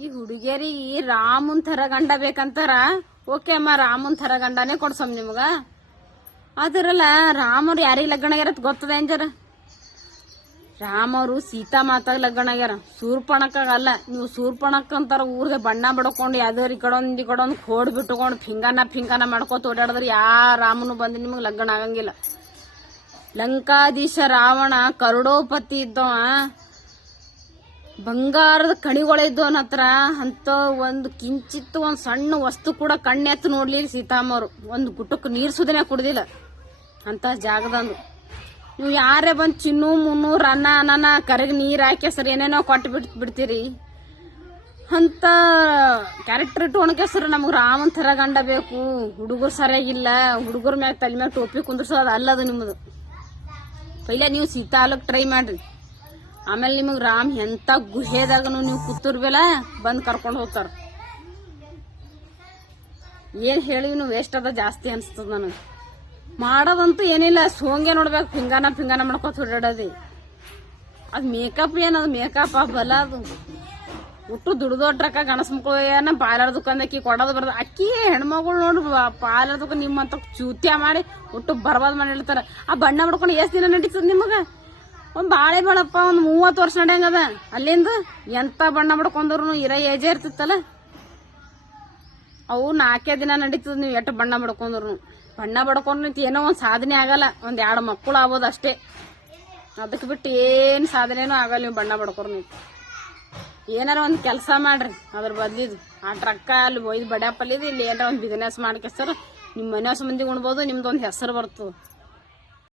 ಈ ಹುಡುಗಿಯರಿಗೆ ರಾಮನ್ ಥರ ಗಂಡ ಬೇಕಂತಾರ. ಓಕೆ ಅಮ್ಮ, ರಾಮನ್ ಥರ ಗಂಡನೇ ಕೊಡ್ಸಮ್ ನಿಮ್ಗ. ಆದ್ರಲ್ಲ ರಾಮವ್ರು ಯಾರಿಗೆ ಲಗ್ನ ಆಗ್ಯಾರ ಗೊತ್ತದ ಏನ್ಜರ? ರಾಮವ್ರು ಸೀತಾ ಮಾತಾಗ ಲಗ್ನ ಆಗ್ಯಾರ, ಸೂರ್ಪಣಕ್ಕಾಗಲ್ಲ. ನೀವು ಸೂರ್ಪಣಕ್ ಅಂತಾರ ಊರ್ಗೆ ಬಣ್ಣ ಬಡ್ಕೊಂಡು ಯಾವ್ದಾರು ಈ ಕಡೊಂದು ಕೋಡ್ ಬಿಟ್ಕೊಂಡು ಫಿಂಗಾನ ಮಾಡ್ಕೋತ ಓಡಾಡಿದ್ರೆ ಯಾ ರಾಮನು ಬಂದು ನಿಮಗ್ ಲಗ್ನ ಆಗಂಗಿಲ್ಲ. ಲಂಕಾಧೀಶ ರಾವಣ ಕರುಡೋಪತಿ ಇದ್ದವ, ಬಂಗಾರದ ಕಣಿಗಳಿದ್ದವನ ಹತ್ರ ಅಂತ ಒಂದು ಕಿಂಚಿತ್ತು ಒಂದ್ ಸಣ್ಣ ವಸ್ತು ಕೂಡ ಕಣ್ಣೆತ್ತು ನೋಡ್ಲಿಲ್ಲ ಸೀತಾಮ್ಮವ್ರು. ಒಂದು ಗುಟ್ಟಕ್ಕೆ ನೀರ್ ಸುದನೆ ಕುಡ್ದಿಲ್ಲ ಅಂತ ಜಾಗದಂದು. ನೀವು ಯಾರೇ ಬಂದ್ ಚಿನ್ನು ಮುನ್ನೂರು ಅನ್ನ ಕರೆಗೆ ನೀರ್ ಹಾಕಿ ಸರ್ ಏನೇನೋ ಕೊಟ್ಟು ಬಿಡ್ತೀರಿ ಅಂತ ಕ್ಯಾರೆಕ್ಟರ್ ಇಟ್ಕೊಳಕ್ಕೆ ಸರ್ ನಮಗ್ ರಾಮನ್ ಥರ ಗಂಡ ಬೇಕು. ಹುಡುಗರು ಸರಿಯಾಗಿಲ್ಲ, ಹುಡುಗರ ಮ್ಯಾಗ ತಲೆ ಮ್ಯಾಗ ಟೋಪಿ ಕುಂದ್ರಸೋದು ಅಲ್ಲದು ನಿಮ್ಮದು. ಪೈಲ ನೀವು ಸೀತಾ ಹಾಲಕ್ ಟ್ರೈ ಮಾಡ್ರಿ, ಆಮೇಲೆ ನಿಮಗ್ ರಾಮ್ ಎಂತ ಗುಹೆದಾಗನು ನೀವು ಕೂತಿರ್ಬೇಲ ಬಂದ್ ಕರ್ಕೊಂಡು ಹೋಗ್ತಾರ. ಏನ್ ಹೇಳಿವ್ನು ವೇಸ್ಟ್ ಅದ ಜಾಸ್ತಿ ಅನ್ಸ್ತದ ನನಗೆ. ಮಾಡೋದಂತೂ ಏನಿಲ್ಲ, ಸೋಂಗೆ ನೋಡ್ಬೇಕು, ಫಿಂಗಾನ ಮಾಡ್ಕೊತ ಹೊಡಾಡೋದಿ. ಅದ್ ಮೇಕಪ್ ಏನದು, ಮೇಕಪ್ ಬಲ ಅದು. ಒಟ್ಟು ದುಡ್ದೊಟ್ರಕ್ಕ ಗಣಸ್ ಮಕ್ಕಳು ಪಾರ್ಲರ್ ದುಕಾನಕ್ಕಿ ಕೊಡೋದು ಬರೋದು. ಅಕ್ಕಿ ಹೆಣ್ಮಗಳು ನೋಡ್ರಿ ಪಾರ್ಲರ್ ದುಕಾನ್ ನಿಮ್ಮಂತ ಚೂತ್ಯ ಮಾಡಿ ಒಟ್ಟು ಬರ್ಬಾದ್ ಮಾಡಿ ಹೇಳ್ತಾರ. ಆ ಬಣ್ಣ ಮಾಡ್ಕೊಂಡು ಎಷ್ಟ್ ದಿನ ನಡೀತದ ನಿಮಗ? ಒಂದ್ ಬಾಳೆ ಬಾಳಪ್ಪ ಒಂದ್ 30 ವರ್ಷ ನಡೆಯಂಗದ. ಅಲ್ಲಿಂದ ಎಂತ ಬಣ್ಣ ಬಡ್ಕೊಂಡ್ರು ಇರೋ ಏಜೆ ಇರ್ತಿತ್ತಲ್ಲ. ಅವು 4 ದಿನ ನಡೀತದ. ನೀವು ಎಷ್ಟು ಬಣ್ಣ ಬಡ್ಕೊಂಡ್ರು ಬಣ್ಣ ಬಡ್ಕೊಂಡ್ ಏನೋ ಒಂದ್ ಸಾಧನೆ ಆಗಲ್ಲ. ಒಂದ್ 2 ಮಕ್ಕಳು ಆಗ್ಬೋದು ಅಷ್ಟೇ. ಅದಕ್ಕೆ ಬಿಟ್ಟು ಏನ್ ಸಾಧನೆನೂ ಆಗಲ್ಲ ನೀವು ಬಣ್ಣ ಬಡ್ಕೊರ್. ನೀವು ಏನಾರ ಒಂದ್ ಕೆಲಸ ಮಾಡ್ರಿ, ಅದ್ರ ಬದ್ಲಿದು ಆ ಟ್ರಕ್ಕ ಅಲ್ಲಿ ಒಯ್ದು ಬಡ್ಯಾಪಲ್ಲಿದು ಇಲ್ಲಿ ಏನಾರ ಒಂದ್ ಬಿಸಿನೆಸ್ ಮಾಡ್ಕೇಸ್ತಾರ. ನಿಮ್ ಮನೆ ಮಂದಿ ಉಣ್ಬೋದು, ನಿಮ್ದೊಂದ್ ಹೆಸರು ಬರ್ತದ.